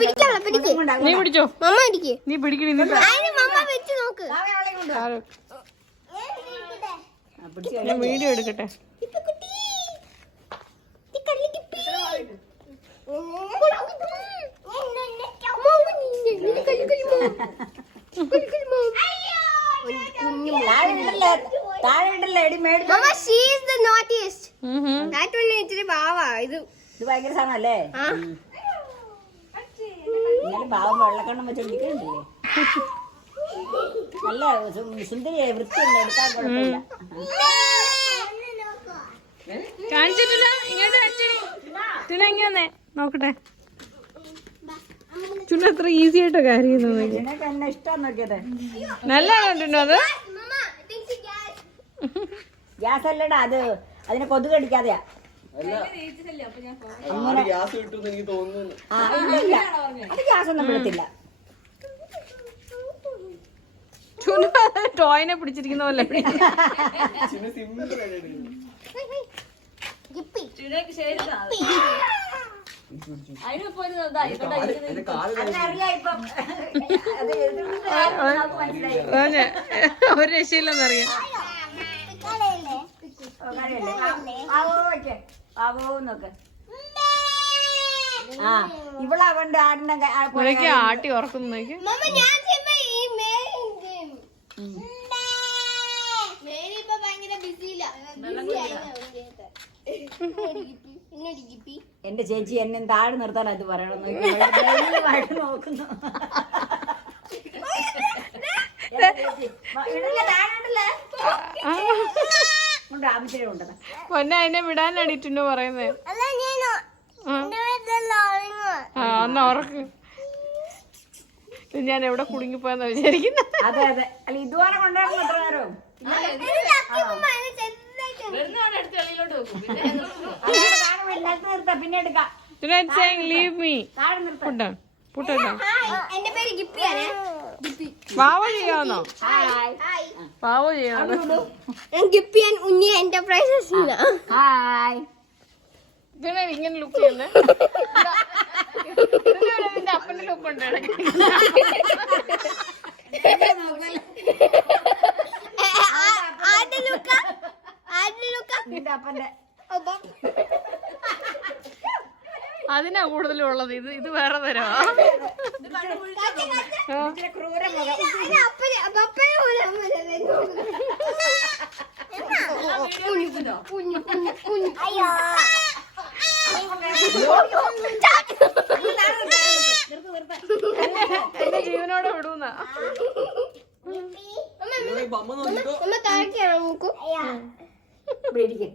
നീ പിടിച്ചോ, നീ പിടിക്കണി. ഞാൻ വീഡിയോ എടുക്കട്ടെ. ഭയങ്കര സാധനല്ലേ? പാവം വെള്ളക്കണ്ണം വെച്ചോണ്ടിരിക്കണ്ടല്ലേ? നല്ല സുന്ദരിയായി വൃത്തിയുണ്ട്, എടുക്കാൻ കുഴപ്പമില്ല. കാണിച്ചിട്ടില്ല, ഇങ്ങോട്ട് കാണിച്ചിട്ട് ഇങ്ങനെ നോക്കട്ടെ. ചുണ്ണ എത്ര ഈസി ആയിട്ടോ കാര്യം എന്നെ ഇഷ്ടം നോക്കിയത്. നല്ല കണ്ടിട്ടോ അത്. ഗ്യാസ് അല്ലടാ അത്, അതിനെ കൊതുക് അടിക്കാതെയാ. അത് ഗ്യാസ് ഒന്നും വിടത്തില്ല. ടോയിനെ പിടിച്ചിരിക്കുന്ന പോലെ. ഒരു രക്ഷയില്ലെന്നറിയാം. ഇവളാവണ്ട് ആട്ടി ഉറക്കുന്നു. എന്റെ ചേച്ചി എന്നെ താഴെ നിർത്താൻ അത് പറയണം നോക്കുന്നു. പൊന്നെ അതിനെ വിടാനാണ് ഇറ്റുണ്ടോ പറയുന്നേ. എന്നാ ഉറക്ക്. ഞാൻ എവിടെ കുടുങ്ങിപ്പോയെന്നാ വിചാരിക്കുന്നു. അതെ അതെ, അല്ല ഇതുവരെ കൊണ്ടുവരണം എത്ര നേരം. പിന്നെ എടുക്കാം. Leave me. പാവ ചെയ്യാന്നോ? പാവ ചെയ്യാന്നോ? ഇങ്ങനെ ലുക്ക് ചെയ്യുന്നേ. നിന്റെ അപ്പന്റെ ലുക്ക് ഉണ്ട്. അതിനാ കൂടുതലുള്ളത്. ഇത് വേറെ തരവാ. എന്നെ ജീവനോടെ വിടൂന്ന. പിടിക്കും